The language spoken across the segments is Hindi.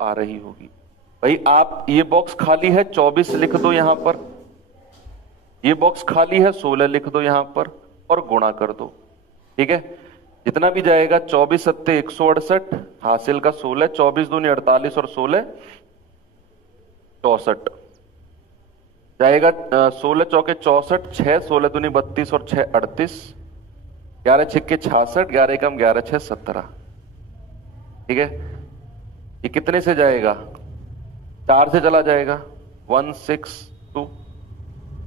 आ रही होगी। भाई आप ये बॉक्स खाली है 24 लिख दो यहां पर, ये बॉक्स खाली है 16 लिख दो यहां पर और गुणा कर दो। ठीक है, जितना भी जाएगा 24 सत्ते 168, हासिल का 16, 24 दूनी 48 और 16 64 जाएगा। 16 चौके 64, 6 16 दूनी 32 और 6 38, 11 छिक्के 66, 11 कम 11 6 17। ठीक है, ये कितने से जाएगा? 4 से चला जाएगा 162,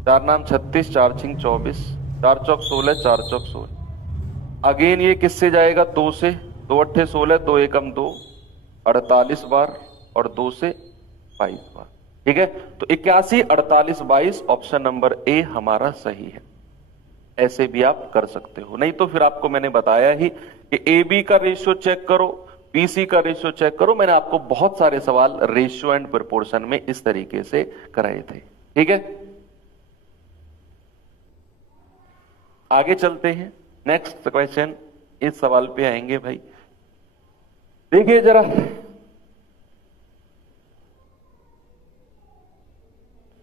4 नाम 36, 4 छिंग 24, 4 चौक 16, 4 चौक 16। अगेन ये किससे जाएगा? 2 से, 2 अट्ठे 16, 2 एकम 2, 48 बार और 2 से 22 बार। ठीक है, तो 81 48 22 ऑप्शन नंबर ए हमारा सही है। ऐसे भी आप कर सकते हो, नहीं तो फिर आपको मैंने बताया ही कि ए बी का रेशियो चेक करो, पीसी का रेशियो चेक करो। मैंने आपको बहुत सारे सवाल रेशियो एंड प्रोपोर्शन में इस तरीके से कराए थे। ठीक है, आगे चलते हैं, नेक्स्ट क्वेश्चन, इस सवाल पे आएंगे भाई। देखिए जरा,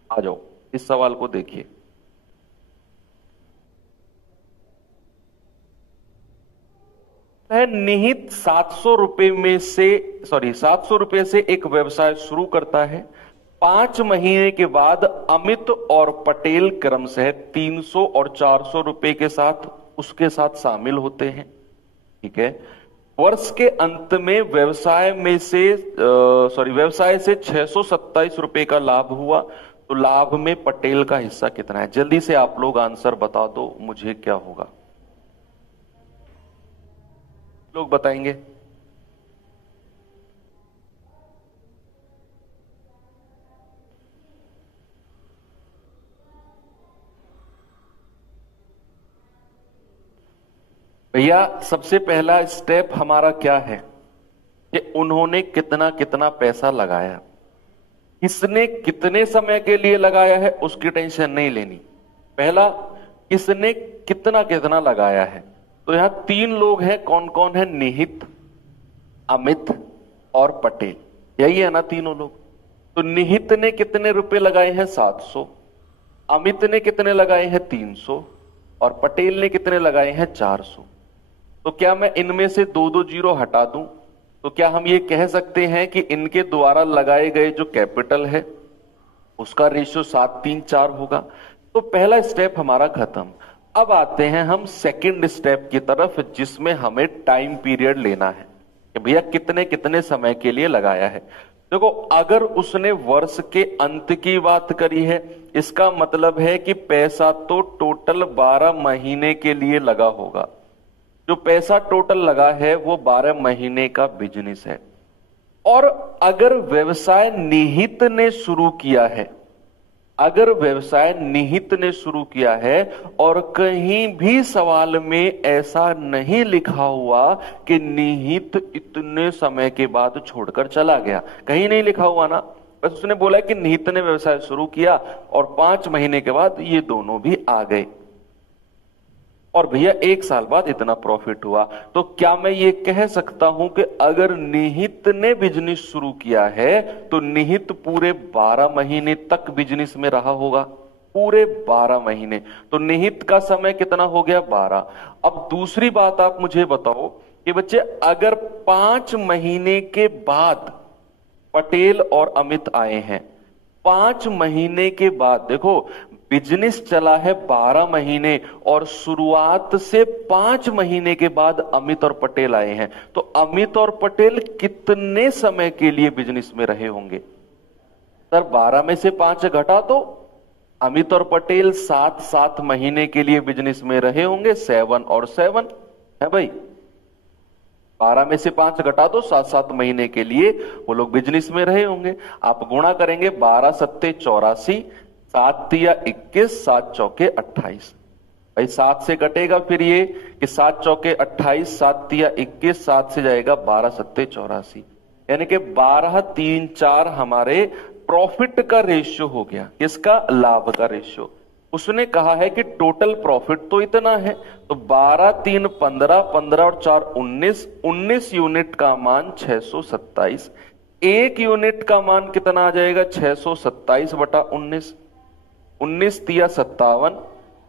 आ जाओ इस सवाल को देखिए। निहित 700 रुपए में से 700 रुपए से एक व्यवसाय शुरू करता है। 5 महीने के बाद अमित और पटेल क्रमशः 300 और 400 रुपए के साथ उसके साथ शामिल होते हैं। ठीक है, वर्ष के अंत में व्यवसाय से 627 रुपए का लाभ हुआ, तो लाभ में पटेल का हिस्सा कितना है? जल्दी से आप लोग आंसर बता दो मुझे, क्या होगा? लोग बताएंगे। भैया सबसे पहला स्टेप हमारा क्या है कि उन्होंने कितना कितना पैसा लगाया, किसने कितने समय के लिए लगाया है उसकी टेंशन नहीं लेनी। पहला, किसने कितना कितना लगाया है। तो यहां 3 लोग हैं, कौन कौन है? निहित, अमित और पटेल, यही है ना तीनों लोग। तो निहित ने कितने रुपए लगाए हैं? 700। अमित ने कितने लगाए हैं? 300। और पटेल ने कितने लगाए हैं? 400। तो क्या मैं इनमें से 2-2 जीरो हटा दूं तो क्या हम ये कह सकते हैं कि इनके द्वारा लगाए गए जो कैपिटल है उसका रेशियो 7-3-4 होगा? तो पहला स्टेप हमारा खत्म। अब आते हैं हम सेकंड स्टेप की तरफ, जिसमें हमें टाइम पीरियड लेना है कि भैया कितने कितने समय के लिए लगाया है। देखो, अगर उसने वर्ष के अंत की बात करी है, इसका मतलब है कि पैसा तो टोटल 12 महीने के लिए लगा होगा। जो पैसा टोटल लगा है वो 12 महीने का बिजनेस है। और अगर व्यवसाय निहित ने शुरू किया है, अगर व्यवसाय निहित ने शुरू किया है और कहीं भी सवाल में ऐसा नहीं लिखा हुआ कि निहित इतने समय के बाद छोड़कर चला गया, कहीं नहीं लिखा हुआ ना, बस उसने बोला कि निहित ने व्यवसाय शुरू किया और 5 महीने के बाद ये दोनों भी आ गए और भैया 1 साल बाद इतना प्रॉफिट हुआ। तो क्या मैं ये कह सकता हूं कि अगर निहित ने बिजनेस शुरू किया है तो निहित पूरे 12 महीने तक बिजनेस में रहा होगा? पूरे 12 महीने। तो निहित का समय कितना हो गया? 12। अब दूसरी बात आप मुझे बताओ कि बच्चे, अगर 5 महीने के बाद पटेल और अमित आए हैं, 5 महीने के बाद, देखो बिजनेस चला है 12 महीने और शुरुआत से 5 महीने के बाद अमित और पटेल आए हैं, तो अमित और पटेल कितने समय के लिए बिजनेस में रहे होंगे? सर 12 में से 5 घटा दो, अमित और पटेल 7-7 महीने के लिए बिजनेस में रहे होंगे। 7 और 7 है भाई, 12 में से 5 घटा दो, 7-7 महीने के लिए वो लोग बिजनेस में रहे होंगे। आप गुणा करेंगे, 12 सत्ते 84, 7 तिया 21, 7 चौके 28। भाई 7 से कटेगा फिर ये कि 7 चौके 28, 7 तिया 21, 7 से जाएगा 12 सत्ते 84, यानी कि 12-3-4 हमारे प्रॉफिट का रेशियो हो गया। किसका? लाभ का रेशियो। उसने कहा है कि टोटल प्रॉफिट तो इतना है, तो 12-3-15, 15 और 4 19, 19 यूनिट का मान 627। एक यूनिट का मान कितना आ जाएगा? 627/19। 19 तिया 57,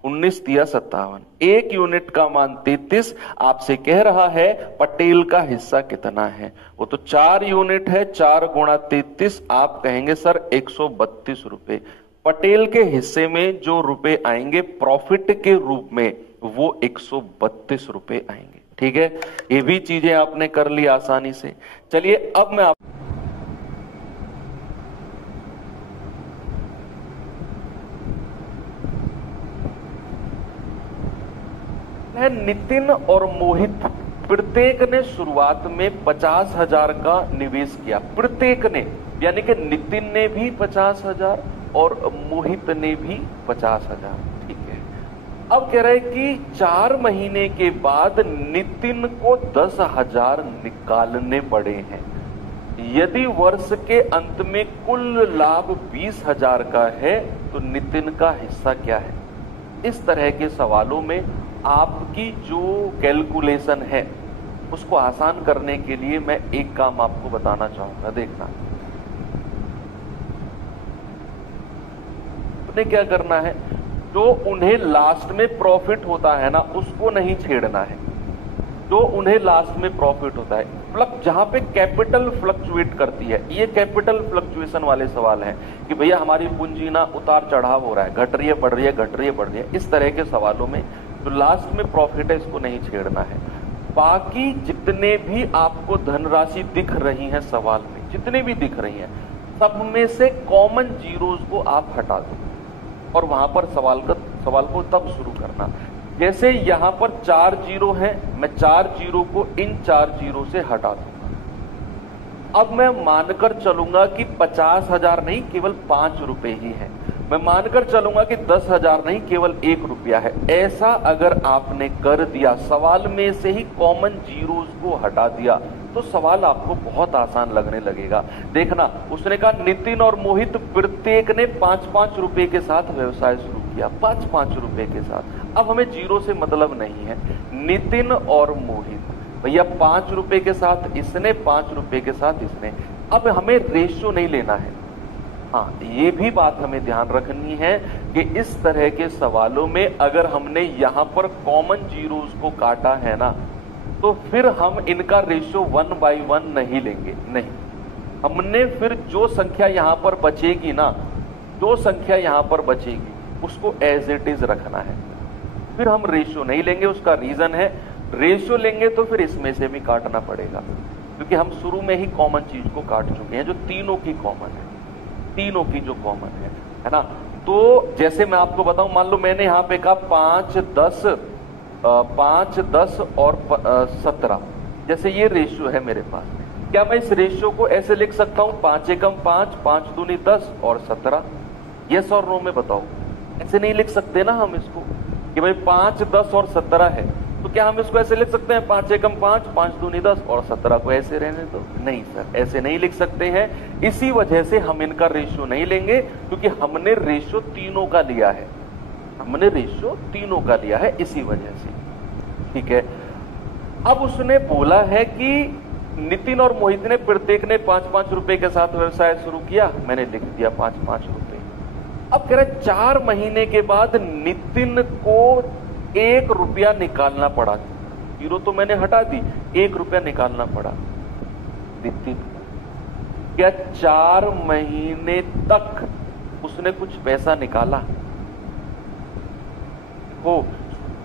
19 तिया 57। एक यूनिट का मान 33। आपसे कह रहा है पटेल का हिस्सा कितना है। वो तो 4 यूनिट है, 4 गुणा 33। आप कहेंगे सर 132 रुपए। पटेल के हिस्से में जो रुपए आएंगे प्रॉफिट के रूप में, वो 132 रुपए आएंगे। ठीक है, ये भी चीजें आपने कर ली आसानी से। चलिए अब मैं है नितिन और मोहित, प्रत्येक ने शुरुआत में 50,000 का निवेश किया। प्रत्येक ने, यानी कि नितिन ने भी 50,000 और मोहित ने भी 50,000। ठीक है, अब कह रहे कि 4 महीने के बाद नितिन को 10,000 निकालने पड़े हैं। यदि वर्ष के अंत में कुल लाभ 20,000 का है तो नितिन का हिस्सा क्या है? इस तरह के सवालों में आपकी जो कैलकुलेशन है उसको आसान करने के लिए मैं एक काम आपको बताना चाहूंगा। देखना, आपने क्या करना है, जो उन्हें लास्ट में प्रॉफिट होता है ना, उसको नहीं छेड़ना है। जो उन्हें लास्ट में प्रॉफिट होता है, जहां पे कैपिटल फ्लक्चुएट करती है, ये कैपिटल फ्लक्चुएशन वाले सवाल हैं कि भैया हमारी पूंजी ना उतार चढ़ाव हो रहा है, घट रही है, बढ़ रही है, घट रही है, बढ़ रही है। इस तरह के सवालों में जो लास्ट में प्रॉफिट है इसको नहीं छेड़ना है। बाकी जितने भी आपको धनराशि दिख रही है सवाल में, जितने भी दिख रही है, सब में से कॉमन जीरोस को आप हटा दो और वहां पर सवाल को तब शुरू करना। जैसे यहां पर 4 जीरो है, मैं 4 जीरो को इन 4 जीरो से हटा दूंगा। अब मैं मानकर चलूंगा कि 50,000 नहीं, केवल 5 रुपए ही है। मैं मानकर चलूंगा कि 10,000 नहीं, केवल 1 रुपया है। ऐसा अगर आपने कर दिया, सवाल में से ही कॉमन जीरोस को हटा दिया, तो सवाल आपको बहुत आसान लगने लगेगा। देखना, उसने कहा नितिन और मोहित प्रत्येक ने 5-5 रुपए के साथ व्यवसाय शुरू किया, 5-5 रुपए के साथ। अब हमें जीरो से मतलब नहीं है। नितिन और मोहित, भैया 5 रुपए के साथ इसने, 5 रुपए के साथ इसने। अब हमें रेशियो नहीं लेना है। हाँ, ये भी बात हमें ध्यान रखनी है कि इस तरह के सवालों में अगर हमने यहां पर कॉमन जीरोस को काटा है ना, तो फिर हम इनका रेशियो 1/1 नहीं लेंगे। नहीं, हमने फिर जो संख्या यहां पर बचेगी ना, जो संख्या यहां पर बचेगी उसको एज इट इज रखना है। फिर हम रेशियो नहीं लेंगे। उसका रीजन है, रेशियो लेंगे तो फिर इसमें से भी काटना पड़ेगा, क्योंकि हम शुरू में ही कॉमन चीज को काट चुके हैं, जो तीनों की कॉमन है, तीनों की जो कॉमन है ना। तो जैसे मैं आपको बताऊं, मान लो मैंने यहां पे कहा 5, 10 और 17, जैसे ये रेशियो है मेरे पास। क्या मैं इस रेशियो को ऐसे लिख सकता हूं, 5 एकम 5, 5 दूनी 10 और 17? यस और नो में बताओ। ऐसे नहीं लिख सकते ना हम इसको कि भाई 5, 10 और 17 है, तो क्या हम इसको ऐसे लिख सकते हैं 5 एकम 5, 5 दूनी 10 और 17 को ऐसे रहने दो? नहीं सर, ऐसे नहीं लिख सकते हैं। इसी वजह से हम इनका रेशियो नहीं लेंगे, क्योंकि हमने रेशियो तीनों का लिया है, हमने रेशियो तीनों का लिया है, इसी वजह से। ठीक है, अब उसने बोला है कि नितिन और मोहित ने प्रत्येक ने 5-5 रुपए के साथ व्यवसाय शुरू किया। मैंने लिख दिया 5-5 रुपए। अब कह रहे 4 महीने के बाद नितिन को 1 रुपया निकालना पड़ा। जीरो तो मैंने हटा दी, 1 रुपया निकालना पड़ा नितिन। क्या 4 महीने तक उसने कुछ पैसा निकाला? हो,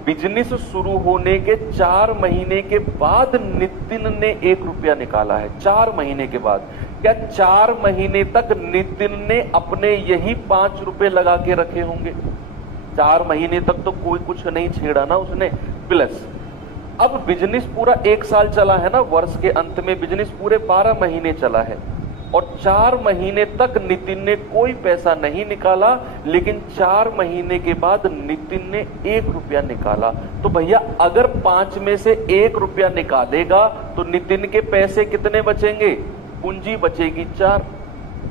बिजनेस शुरू होने के 4 महीने के बाद नितिन ने 1 रुपया निकाला है। 4 महीने के बाद। क्या 4 महीने तक नितिन ने अपने यही 5 रुपए लगा के रखे होंगे? 4 महीने तक तो कोई कुछ नहीं छेड़ा ना उसने। प्लस अब बिजनेस पूरा 1 साल चला है ना, वर्ष के अंत में बिजनेस पूरे 12 महीने चला है, और 4 महीने तक नितिन ने कोई पैसा नहीं निकाला, लेकिन 4 महीने के बाद नितिन ने 1 रुपया निकाला। तो भैया अगर 5 में से 1 रुपया निकालेगा तो नितिन के पैसे कितने बचेंगे? पूंजी बचेगी 4।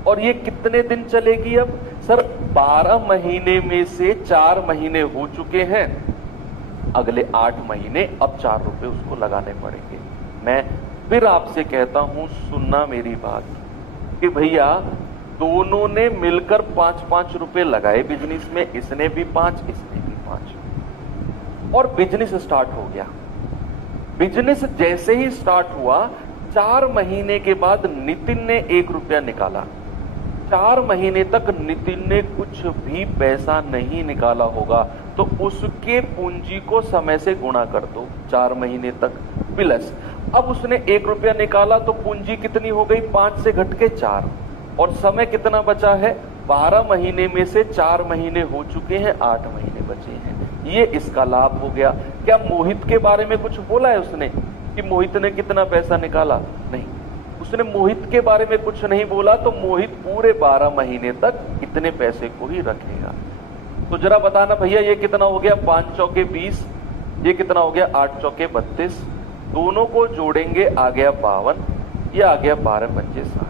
और ये कितने दिन चलेगी? अब सर 12 महीने में से 4 महीने हो चुके हैं, अगले 8 महीने अब 4 रुपए उसको लगाने पड़ेंगे। मैं फिर आपसे कहता हूं, सुनना मेरी बात, कि भैया दोनों ने मिलकर 5-5 रुपए लगाए बिजनेस में, इसने भी 5, इसने भी 5, और बिजनेस स्टार्ट हो गया। बिजनेस जैसे ही स्टार्ट हुआ, 4 महीने के बाद नितिन ने 1 रुपया निकाला। 4 महीने तक नितिन ने कुछ भी पैसा नहीं निकाला होगा, तो उसके पूंजी को समय से गुणा कर दो 4 महीने तक प्लस। अब उसने 1 रुपया निकाला तो पूंजी कितनी हो गई, 5 से घट के 4, और समय कितना बचा है, 12 महीने में से 4 महीने हो चुके हैं, 8 महीने बचे हैं। ये इसका लाभ हो गया। क्या मोहित के बारे में कुछ बोला है उसने कि मोहित ने कितना पैसा निकाला? नहीं, उसने मोहित के बारे में कुछ नहीं बोला। तो मोहित पूरे 12 महीने तक इतने पैसे को ही रखेगा। तो जरा बताना भैया, ये कितना हो गया, 5 चौके 20, ये कितना हो गया, 8 चौके 32, दोनों को जोड़ेंगे आ गया 52, ये आ गया 12 पंजे 60।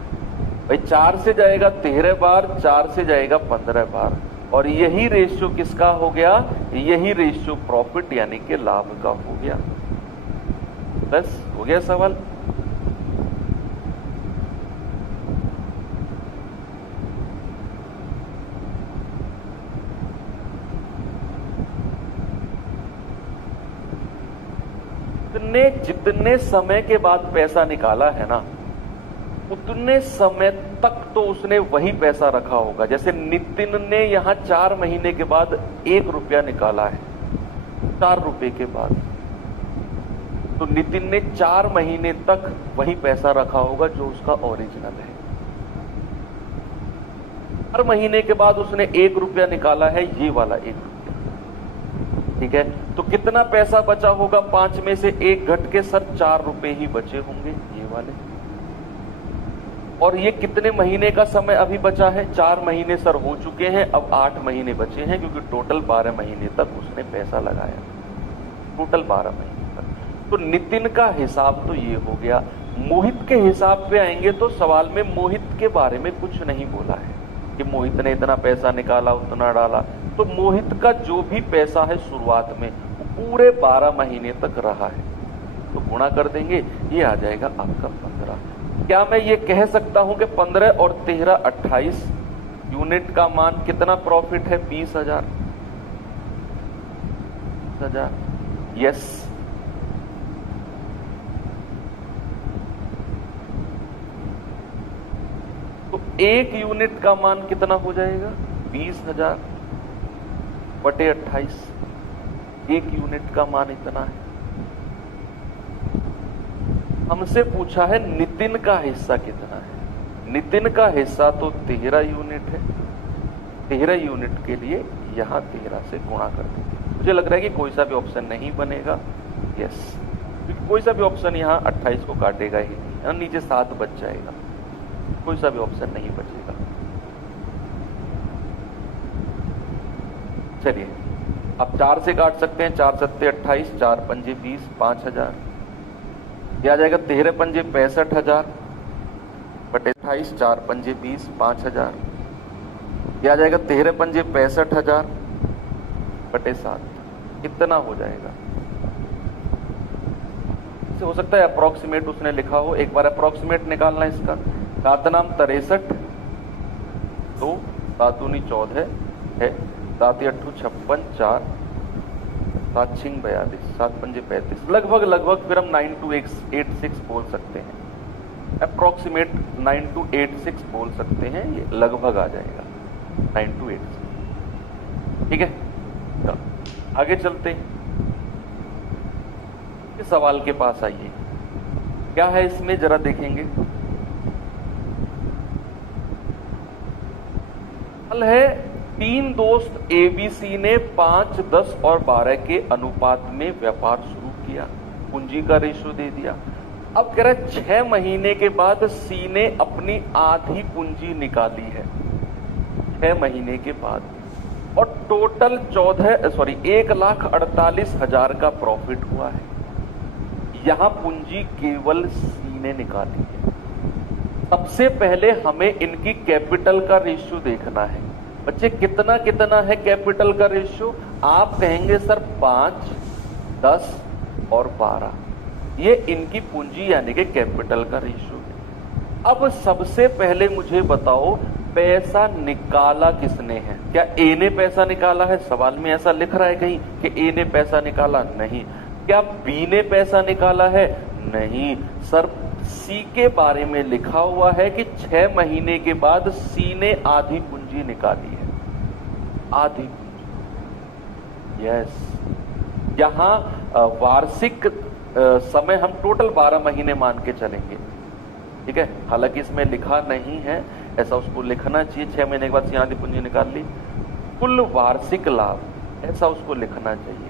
भाई 4 से जाएगा 13 बार, 4 से जाएगा 15 बार, और यही रेशियो किसका हो गया, यही रेशियो प्रॉफिट यानी कि लाभ का हो गया। बस हो गया सवाल। ने जितने समय के बाद पैसा निकाला है ना, उतने समय तक तो उसने वही पैसा रखा होगा। जैसे नितिन ने यहां 4 महीने के बाद 1 रुपया निकाला है, 4 रुपए के बाद, तो नितिन ने 4 महीने तक वही पैसा रखा होगा जो उसका ओरिजिनल है। 4 महीने के बाद उसने 1 रुपया निकाला है, ये वाला 1 रुपया, ठीक है। तो कितना पैसा बचा होगा, 5 में से 1 घट के सर 4 रुपए ही बचे होंगे, ये वाले। और ये कितने महीने का समय अभी बचा है, 4 महीने सर हो चुके हैं, अब 8 महीने बचे हैं, क्योंकि टोटल 12 महीने तक उसने पैसा लगाया, टोटल 12 महीने तक। तो नितिन का हिसाब तो ये हो गया। मोहित के हिसाब पे आएंगे तो सवाल में मोहित के बारे में कुछ नहीं बोला है कि मोहित ने इतना पैसा निकाला, उतना डाला। तो मोहित का जो भी पैसा है शुरुआत में, वो पूरे 12 महीने तक रहा है, तो गुणा कर देंगे, ये आ जाएगा आपका 15। क्या मैं ये कह सकता हूं कि 15 और 13 28 यूनिट का मान कितना प्रॉफिट है, 20,000? यस। तो 1 यूनिट का मान कितना हो जाएगा, 20,000 बटे 28। 1 यूनिट का मान इतना है। हमसे पूछा है नितिन का हिस्सा कितना है। नितिन का हिस्सा तो 13 यूनिट है। 13 यूनिट के लिए यहां 13 से गुणा कर देंगे। मुझे लग रहा है कि कोई सा भी ऑप्शन नहीं बनेगा। यस, क्योंकि कोई सा भी ऑप्शन यहां 28 को काटेगा ही नहीं, नीचे 7 बच जाएगा, कोई सा भी ऑप्शन नहीं बचेगा। चलिए अब 4 से काट सकते हैं, 4 सत्ते 28, 4 पंजे 20, 5,000। यह आ जाएगा 13 पंजे 65,000 बटे 28, 4 पंजे 20, 5,000। यह आ जाएगा 13 पंजे 65,000 बटे 7, कितना हो जाएगा। इसे हो सकता है अप्रोक्सीमेट उसने लिखा हो, एक बार अप्रोक्सीमेट निकालना इसका। सातनाम 63, 2 7 दूनी 14 है, 7 8 56, 4 7 6 42, 7 पंजे 35, लगभग फिर हम 9286 बोल सकते हैं। अप्रोक्सीमेट 9286 बोल सकते हैं, ये लगभग आ जाएगा 9286। ठीक है, तो आगे चलते हैं, इस सवाल के पास आइए। क्या है इसमें जरा देखेंगे। सवाल है 3 दोस्त एबीसी ने 5, 10 और 12 के अनुपात में व्यापार शुरू किया, पूंजी का रेशो दे दिया। अब कह रहा है 6 महीने के बाद सी ने अपनी आधी पूंजी निकाली है, 6 महीने के बाद, और टोटल 1,48,000 का प्रॉफिट हुआ है। यहां पूंजी केवल सी ने निकाली है। सबसे पहले हमें इनकी कैपिटल का रेशियो देखना है। बच्चे कितना कितना है कैपिटल का रेशियो? आप कहेंगे सर 5, 10 और 12, ये इनकी पूंजी यानी कि कैपिटल का रेशियो है। अब सबसे पहले मुझे बताओ, पैसा निकाला किसने है? क्या ए ने पैसा निकाला है? सवाल में ऐसा लिख रहा है कहीं कि ए ने पैसा निकाला? नहीं। क्या बी ने पैसा निकाला है? नहीं सर, सी के बारे में लिखा हुआ है कि 6 महीने के बाद सी ने आधी पूंजी निकाली है। आधी पूंजी, यस। यहां वार्षिक समय हम टोटल 12 महीने मान के चलेंगे, ठीक है। हालांकि इसमें लिखा नहीं है, ऐसा उसको लिखना चाहिए। 6 महीने के बाद सी आधी पूंजी निकाल ली। कुल वार्षिक लाभ, ऐसा उसको लिखना चाहिए,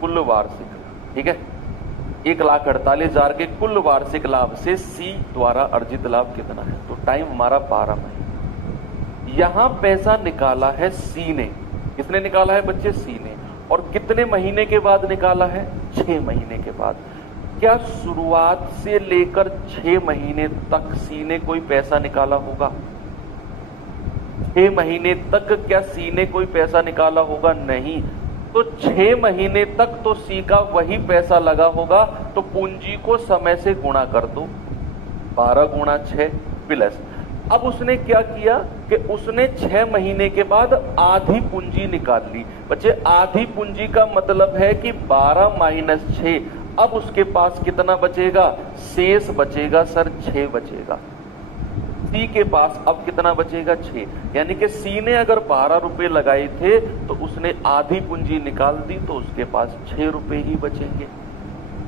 कुल वार्षिक, ठीक है। 1,48,000 के कुल वार्षिक लाभ से सी द्वारा अर्जित लाभ कितना है? तो टाइम हमारा 12 महीने। यहां पैसा निकाला है सी ने। किसने निकाला है बच्चे? सी ने। और कितने महीने के बाद निकाला है? 6 महीने के बाद। क्या शुरुआत से लेकर 6 महीने तक सी ने कोई पैसा निकाला होगा? 6 महीने तक क्या सी ने कोई पैसा निकाला होगा? नहीं। तो 6 महीने तक तो सी का वही पैसा लगा होगा। तो पूंजी को समय से गुणा कर दो, 12 गुणा 6 प्लस। अब उसने क्या किया कि उसने 6 महीने के बाद आधी पूंजी निकाल ली। बच्चे, आधी पूंजी का मतलब है कि 12 माइनस 6। अब उसके पास कितना बचेगा? शेष बचेगा सर 6 बचेगा। सी के पास अब कितना बचेगा? 6। यानी कि सी ने अगर 12 रुपए लगाए थे तो उसने आधी पूंजी निकाल दी, तो उसके पास 6 रुपए ही बचेंगे।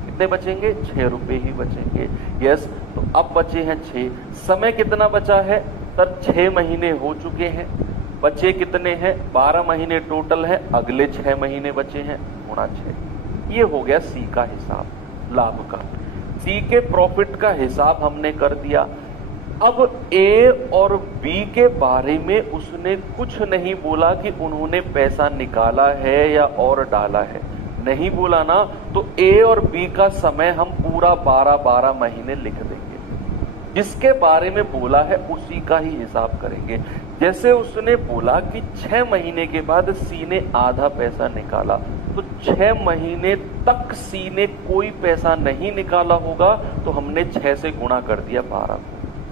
कितने बचेंगे? 6 रुपए ही बचेंगे। यस। तो अब बचे हैं 6। समय कितना बचा है सर? 6 महीने हो चुके हैं। बचे कितने हैं? 12 महीने टोटल है। अगले 6 महीने बचे हैं, गुणा 6। ये हो गया सी का हिसाब, लाभ का। सी के प्रॉफिट का हिसाब हमने कर दिया। अब ए और बी के बारे में उसने कुछ नहीं बोला कि उन्होंने पैसा निकाला है या और डाला है, नहीं बोला ना। तो ए और बी का समय हम पूरा 12-12 महीने लिख देंगे। जिसके बारे में बोला है उसी का ही हिसाब करेंगे। जैसे उसने बोला कि 6 महीने के बाद सी ने आधा पैसा निकाला, तो 6 महीने तक सी ने कोई पैसा नहीं निकाला होगा, तो हमने 6 से गुणा कर दिया 12 को।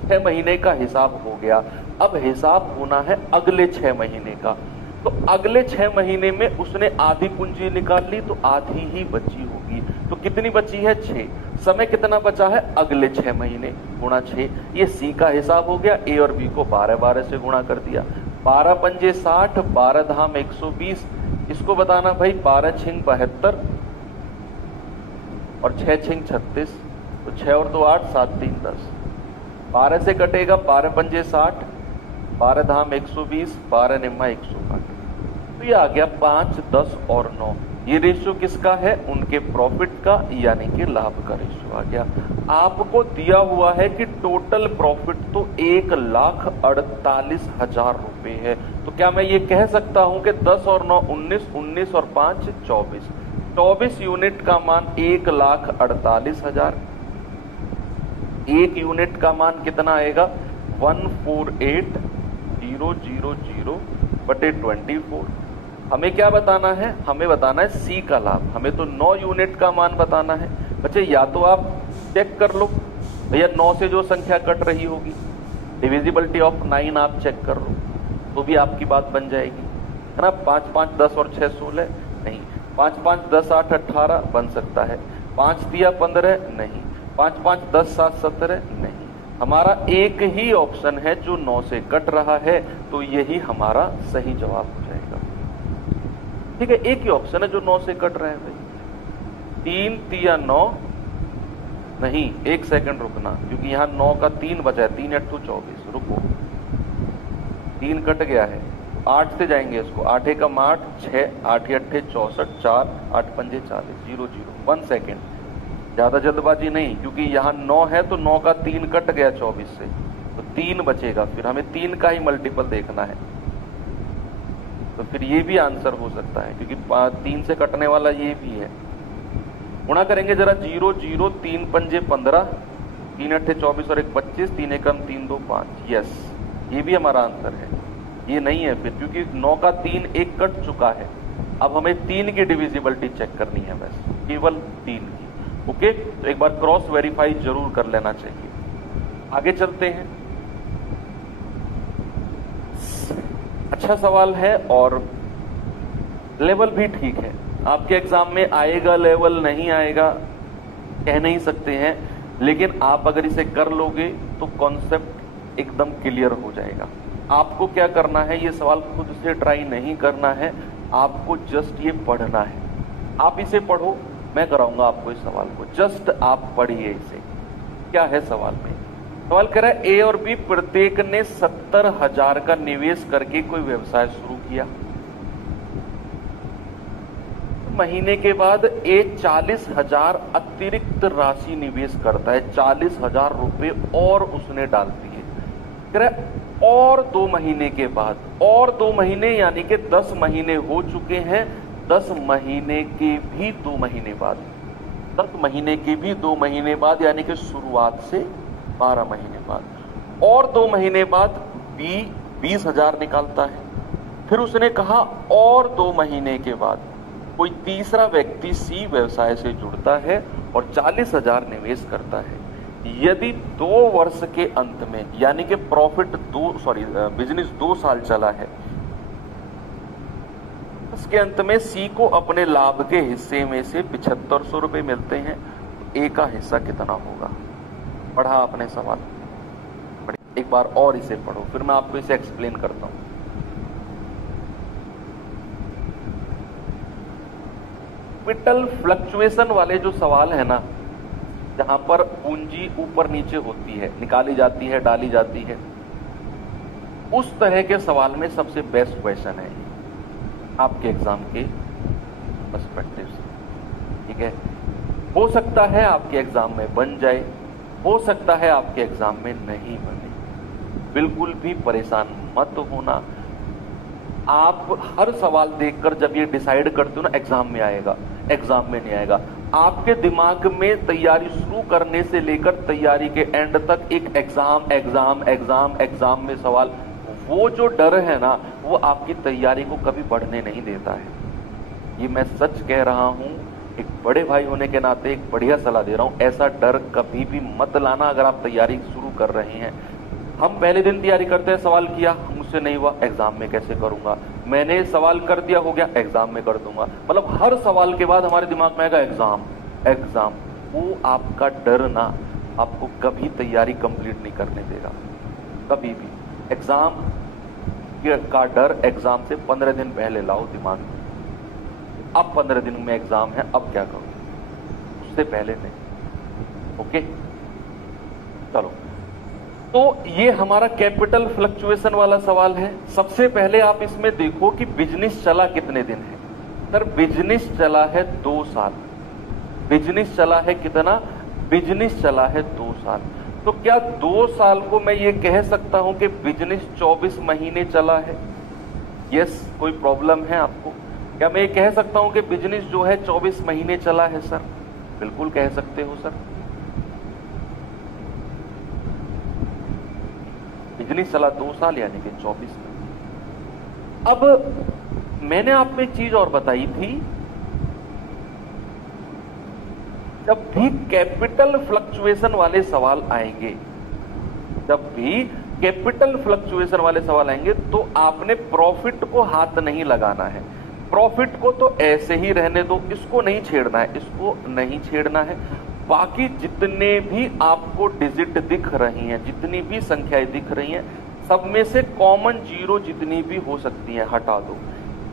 6 महीने का हिसाब हो गया। अब हिसाब होना है अगले 6 महीने का। तो अगले 6 महीने में उसने आधी पूंजी निकाल ली, तो आधी ही बची होगी। तो कितनी बची है? 6। समय कितना बचा है? अगले 6 महीने, गुणा 6। ये सी का हिसाब हो गया। ए और बी को 12-12 से गुणा कर दिया। 12 पंजे 60, 12 धाम 120। इसको बताना भाई, 12 छिंग 72 और 6 छिंग 36। तो 6 और 2 8, 7 3 10। 12 से कटेगा 12 पंजे 60, 12 धाम 120, 12 निम्मा 160। तो ये आ गया 5, 10 और 9। ये रेशियो किसका है? उनके प्रॉफिट का, यानी कि लाभ का रेशियो आ गया। आपको दिया हुआ है कि टोटल प्रॉफिट तो 1,48,000 रुपए है। तो क्या मैं ये कह सकता हूं कि 10 और 9 19, 19 और 5 24, 24 यूनिट का मान 1,48,000। एक यूनिट का मान कितना आएगा? 148,000 बटे 24। हमें क्या बताना है? हमें बताना है सी का लाभ। हमें तो 9 यूनिट का मान बताना है। बच्चे, या तो आप चेक कर लो भैया, 9 से जो संख्या कट रही होगी, डिविजिबिलिटी ऑफ 9 आप चेक कर लो, तो भी आपकी बात बन जाएगी, है ना। 5 5 10 और 6 16 नहीं। 5 5 10 8 18 बन सकता है। 5 दिया 15 नहीं। 5 5 10 7 17 नहीं। हमारा एक ही ऑप्शन है जो 9 से कट रहा है, तो यही हमारा सही जवाब हो जाएगा। ठीक है, एक ही ऑप्शन है जो 9 से कट रहा है भाई। 3 तिया 9 नहीं, 1 सेकंड रुकना, क्योंकि यहां 9 का 3 बचा है। 3 8 24, रुको, 3 कट गया है। 8 से जाएंगे इसको। 8 एकम 8, 6 8 8 64, 4 8 पंजे 40, 0 0। 1 सेकेंड, ज्यादा जल्दबाजी नहीं, क्योंकि यहाँ 9 है तो 9 का 3 कट गया 24 से, तो 3 बचेगा। फिर हमें 3 का ही मल्टीपल देखना है, तो फिर ये भी आंसर हो सकता है, क्योंकि 3 से कटने वाला ये भी है। गुणा करेंगे जरा। 0 0, 3 पंजे 15, 3 8 24 और 1 25, 3 एकम 3 2 5। यस, ये भी हमारा आंसर है। ये नहीं है फिर, क्योंकि 9 का 3 1 कट चुका है। अब हमें 3 की डिविजिबिलिटी चेक करनी है, बस केवल 3 की। ओके, तो एक बार क्रॉस वेरीफाई जरूर कर लेना चाहिए। आगे चलते हैं। अच्छा सवाल है और लेवल भी ठीक है। आपके एग्जाम में आएगा लेवल, नहीं आएगा कह नहीं सकते हैं, लेकिन आप अगर इसे कर लोगे तो कॉन्सेप्ट एकदम क्लियर हो जाएगा। आपको क्या करना है, ये सवाल खुद से ट्राई नहीं करना है, आपको जस्ट ये पढ़ना है। आप इसे पढ़ो, मैं कराऊंगा आपको इस सवाल को, जस्ट आप पढ़िए इसे। क्या है सवाल में? सवाल कह रहा है ए और बी प्रत्येक ने 70,000 का निवेश करके कोई व्यवसाय शुरू किया। महीने के बाद ए 40,000 अतिरिक्त राशि निवेश करता है, 40,000 रुपए और उसने डाल दिए। कह रहा है और 2 महीने के बाद, और 2 महीने यानी कि 10 महीने हो चुके हैं, 10 महीने के भी 2 महीने बाद, 10 महीने के भी 2 महीने बाद यानी कि शुरुआत से 12 महीने बाद, और 2 महीने बाद बी 20,000 निकालता है। फिर उसने कहा और 2 महीने के बाद कोई तीसरा व्यक्ति सी व्यवसाय से जुड़ता है और 40,000 निवेश करता है। यदि 2 वर्ष के अंत में यानी कि बिजनेस 2 साल चला है, उसके अंत में सी को अपने लाभ के हिस्से में से 7500 रुपए मिलते हैं, तो ए का हिस्सा कितना होगा? पढ़ा आपने सवाल? एक बार और इसे पढ़ो, फिर मैं आपको इसे एक्सप्लेन करता हूं। कैपिटल फ्लक्चुएशन वाले जो सवाल है ना, जहां पर पूंजी ऊपर नीचे होती है, निकाली जाती है, डाली जाती है, उस तरह के सवाल में सबसे बेस्ट क्वेश्चन है आपके एग्जाम के पर्सपेक्टिव से। ठीक है, हो सकता है आपके एग्जाम में बन जाए, हो सकता है आपके एग्जाम में नहीं बने। बिल्कुल भी परेशान मत होना। आप हर सवाल देखकर जब ये डिसाइड करते हो ना एग्जाम में आएगा, एग्जाम में नहीं आएगा, आपके दिमाग में तैयारी शुरू करने से लेकर तैयारी के एंड तक एक एग्जाम एग्जाम एग्जाम एग्जाम में सवाल, वो जो डर है ना, वो आपकी तैयारी को कभी बढ़ने नहीं देता है। ये मैं सच कह रहा हूं, एक बड़े भाई होने के नाते एक बढ़िया सलाह दे रहा हूं। ऐसा डर कभी भी मत लाना अगर आप तैयारी शुरू कर रहे हैं। हम पहले दिन तैयारी करते हैं, सवाल किया, मुझसे नहीं हुआ, एग्जाम में कैसे करूंगा, मैंने सवाल कर दिया, हो गया, एग्जाम में कर दूंगा। मतलब हर सवाल के बाद हमारे दिमाग में आएगा एग्जाम एग्जाम। वो आपका डर ना आपको कभी तैयारी कंप्लीट नहीं करने देगा, कभी भी। एग्जाम का डर एग्जाम से 15 दिन पहले लाओ दिमाग में। अब 15 दिन में एग्जाम है, अब क्या करूं, उससे पहले नहीं। ओके, चलो। तो ये हमारा कैपिटल फ्लक्चुएशन वाला सवाल है। सबसे पहले आप इसमें देखो कि बिजनेस चला कितने दिन है। सर बिजनेस चला है 2 साल। बिजनेस चला है कितना? बिजनेस चला है 2 साल। तो क्या 2 साल को मैं ये कह सकता हूं कि बिजनेस 24 महीने चला है? यस, कोई प्रॉब्लम है आपको? क्या मैं ये कह सकता हूं कि बिजनेस जो है 24 महीने चला है? सर बिल्कुल कह सकते हो सर। बिजनेस चला 2 साल यानी कि 24 महीने। अब मैंने आपको एक चीज और बताई थी, जब भी कैपिटल फ्लक्चुएशन वाले सवाल आएंगे, जब भी कैपिटल फ्लक्चुएशन वाले सवाल आएंगे, तो आपने प्रॉफिट को हाथ नहीं लगाना है। प्रॉफिट को तो ऐसे ही रहने दो, इसको नहीं छेड़ना है, इसको नहीं छेड़ना है। बाकी जितने भी आपको डिजिट दिख रही हैं, जितनी भी संख्याएं दिख रही हैं, सब में से कॉमन जीरो जितनी भी हो सकती हैं हटा दो।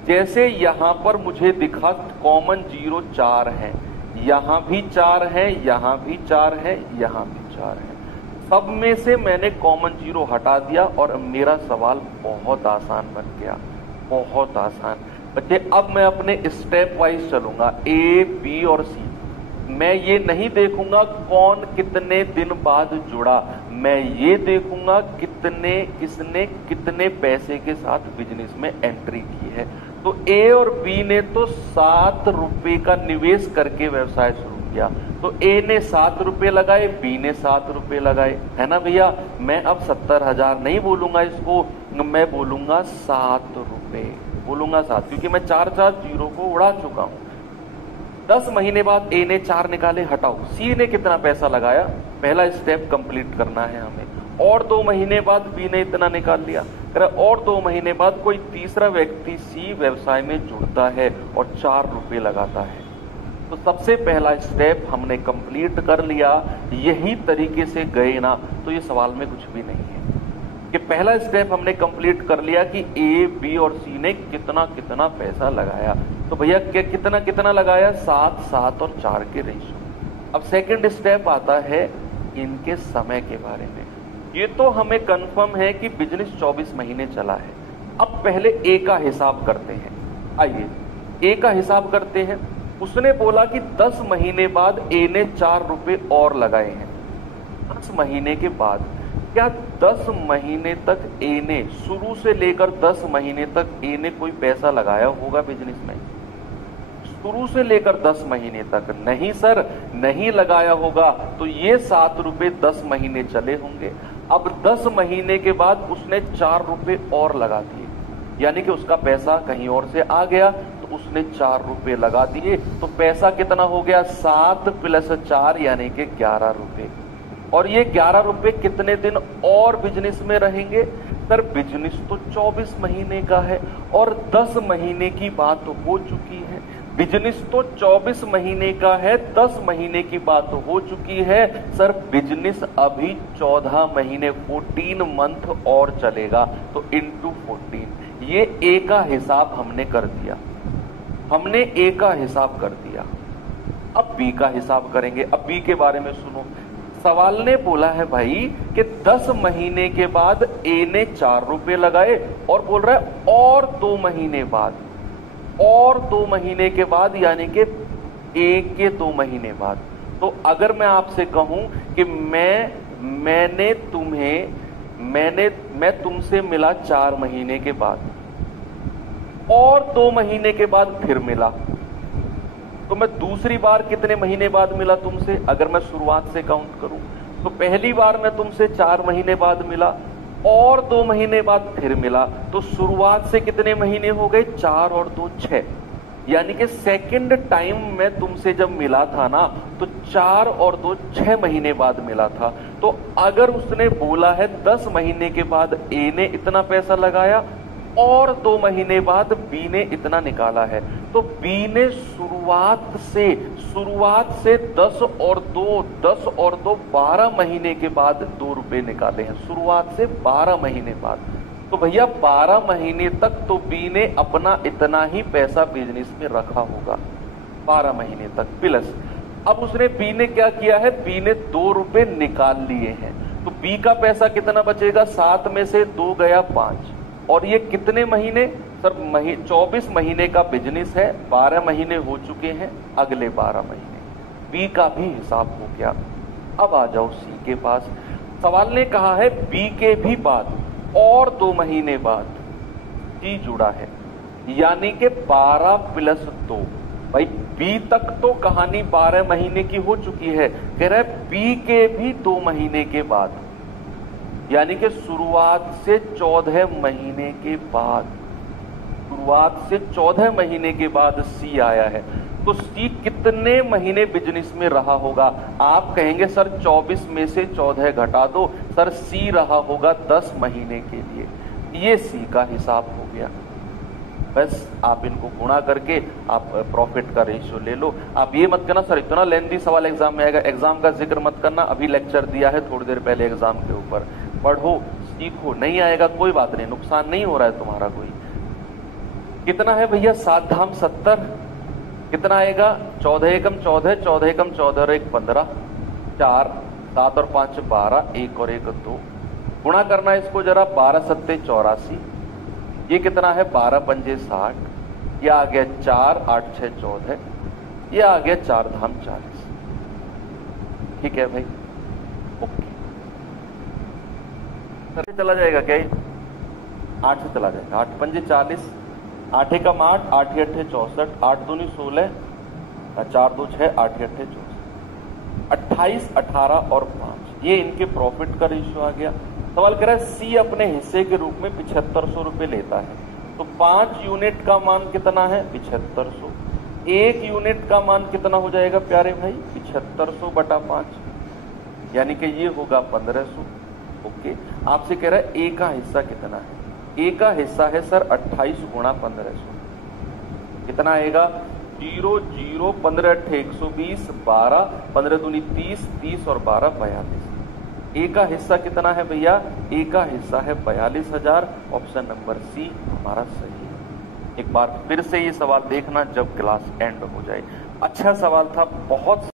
जैसे यहां पर मुझे दिखा कॉमन जीरो 4 है, यहां भी 4 है, यहां भी 4 है, यहां भी 4 है। सब में से मैंने कॉमन जीरो हटा दिया और मेरा सवाल बहुत आसान बन गया, बहुत आसान। बच्चे अब मैं अपने स्टेप वाइज चलूंगा, ए बी और सी। मैं ये नहीं देखूंगा कौन कितने दिन बाद जुड़ा, मैं ये देखूंगा किसने कितने पैसे के साथ बिजनेस में एंट्री की है। तो ए और बी ने तो 7 रुपए का निवेश करके व्यवसाय शुरू किया, तो ए ने 7 रुपए लगाए, बी ने 7 रुपए लगाए, है ना भैया। मैं अब 70,000 नहीं बोलूंगा इसको, मैं बोलूंगा 7 रुपए, बोलूंगा 7, क्योंकि मैं 4 जीरो को उड़ा चुका हूं। 10 महीने बाद ए ने 4 निकाले, हटाओ। सी ने कितना पैसा लगाया, पहला स्टेप कंप्लीट करना है हमें। और 2 महीने बाद बी ने इतना निकाल लिया। कह रहा और 2 महीने बाद कोई तीसरा व्यक्ति सी व्यवसाय में जुड़ता है और 4 रुपए लगाता है। तो सबसे पहला स्टेप हमने कंप्लीट कर लिया। यही तरीके से गए ना तो ये सवाल में कुछ भी नहीं है कि पहला स्टेप हमने कंप्लीट कर लिया कि ए, बी और सी ने कितना कितना पैसा लगाया। तो भैया क्या कितना कितना लगाया? 7, 7 और 4 के रेशियो। अब सेकंड स्टेप आता है इनके समय के बारे में। ये तो हमें कंफर्म है कि बिजनेस 24 महीने चला है। अब पहले ए का हिसाब करते हैं। आइए ए का हिसाब करते हैं। उसने बोला कि 10 महीने बाद ए ने 4 रुपए और लगाए हैं। 10 महीने के बाद क्या 10 महीने तक ए ने, शुरू से लेकर 10 महीने तक ए ने कोई पैसा लगाया होगा बिजनेस में? शुरू से लेकर 10 महीने तक नहीं सर, नहीं लगाया होगा। तो ये 7 रुपए 10 महीने चले होंगे। अब 10 महीने के बाद उसने 4 रुपए और लगा दिए, यानी कि उसका पैसा कहीं और से आ गया, तो उसने 4 रुपए लगा दिए। तो पैसा कितना हो गया? 7 + 4 यानी कि 11 रुपए। और ये 11 रुपए कितने दिन और बिजनेस में रहेंगे? सर बिजनेस तो 24 महीने का है और 10 महीने की बात हो चुकी है। बिजनेस तो 24 महीने का है, 10 महीने की बात हो चुकी है। सर बिजनेस अभी 14 महीने 14 मंथ और चलेगा, तो इंटू 14। ये ए का हिसाब हमने कर दिया। हमने ए का हिसाब कर दिया। अब बी का हिसाब करेंगे। अब बी के बारे में सुनो। सवाल ने बोला है भाई कि 10 महीने के बाद ए ने 4 रुपए लगाए और बोल रहा है और 2 महीने बाद, और 2 महीने के बाद यानी कि ए के 2 महीने बाद। तो अगर मैं आपसे कहूं कि मैं तुमसे मिला 4 महीने के बाद और 2 महीने के बाद फिर मिला, तो मैं दूसरी बार कितने महीने बाद मिला तुमसे? अगर मैं शुरुआत से काउंट करूं तो पहली बार मैं तुमसे 4 महीने बाद मिला और 2 महीने बाद फिर मिला, तो शुरुआत से कितने महीने हो गए? 4 और 2 6। यानी कि सेकंड टाइम मैं तुमसे जब मिला था ना, तो 4 और 2 6 महीने बाद मिला था। तो अगर उसने बोला है 10 महीने के बाद ए ने इतना पैसा लगाया और 2 महीने बाद बी ने इतना निकाला है, तो बी ने शुरुआत से 10 और 2 12 महीने के बाद 2 रुपए निकाले हैं। शुरुआत से 12 महीने बाद। तो भैया 12 महीने तक तो बी ने अपना इतना ही पैसा बिजनेस में रखा होगा, 12 महीने तक प्लस। अब उसने बी ने क्या किया है? बी ने 2 रुपए निकाल लिए हैं। तो बी का पैसा कितना बचेगा? 7 में से 2 गया 5। और ये कितने महीने? सर 24 महीने का बिजनेस है, 12 महीने हो चुके हैं, अगले 12 महीने। बी का भी हिसाब हो गया। अब आ जाओ सी के पास। सवाल ने कहा है बी के भी बाद और 2 महीने बाद सी जुड़ा है, यानी कि 12 + 2। भाई बी तक तो कहानी 12 महीने की हो चुकी है। कह रहा है बी के भी 2 महीने के बाद, यानी कि शुरुआत से 14 महीने के बाद, शुरुआत से 14 महीने के बाद सी आया है। तो सी कितने महीने बिजनेस में रहा होगा? आप कहेंगे सर 24 में से 14 घटा दो। सर सी रहा होगा 10 महीने के लिए। ये सी का हिसाब हो गया। बस आप इनको गुणा करके आप प्रॉफिट का रेशियो ले लो। आप ये मत करना सर इतना लेंथी सवाल एग्जाम में आएगा, एग्जाम का जिक्र मत करना। अभी लेक्चर दिया है थोड़ी देर पहले एग्जाम के ऊपर, पढ़ो सीखो। नहीं आएगा कोई बात नहीं, नुकसान नहीं हो रहा है तुम्हारा कोई। कितना है भैया? 7 धाम 70। कितना आएगा? 14 एकम 14, 14 एकम 14 और 1 15, 4 7 और 5 12, 1 और 1 2। गुणा करना इसको जरा, 12 सत्ते 84। ये कितना है? 12 पंजे 60। ये आ गया 4 8 6 14। ये आ गया 4 धाम 40। ठीक है भाई, ओके। सर चला जाएगा क्या? 8 से चला जाएगा। 8 पंजे 40, 8 एकम 8, 8 8 64, 8 दूनी 16, 4 2 6, 8 8 64, 28 18 और 5। ये इनके प्रॉफिट का रेशियो आ गया। सवाल कर रहा है सी अपने हिस्से के रूप में 7500 रुपए लेता है, तो 5 यूनिट का मान कितना है? 7500। 1 यूनिट का मान कितना हो जाएगा प्यारे भाई? 7500 बटा 5, यानी कि ये होगा 1500। ओके, आपसे कह रहा है ए का हिस्सा कितना है। ए का हिस्सा है सर 28 गुणा 1500, कितना आएगा 0 0 15 8 120 12 15 दूनी 30 30 और 12 42। ए का हिस्सा कितना है भैया, ए का हिस्सा है 42,000। ऑप्शन नंबर सी हमारा सही है। एक बार फिर से ये सवाल देखना जब क्लास एंड हो जाए। अच्छा सवाल था, बहुत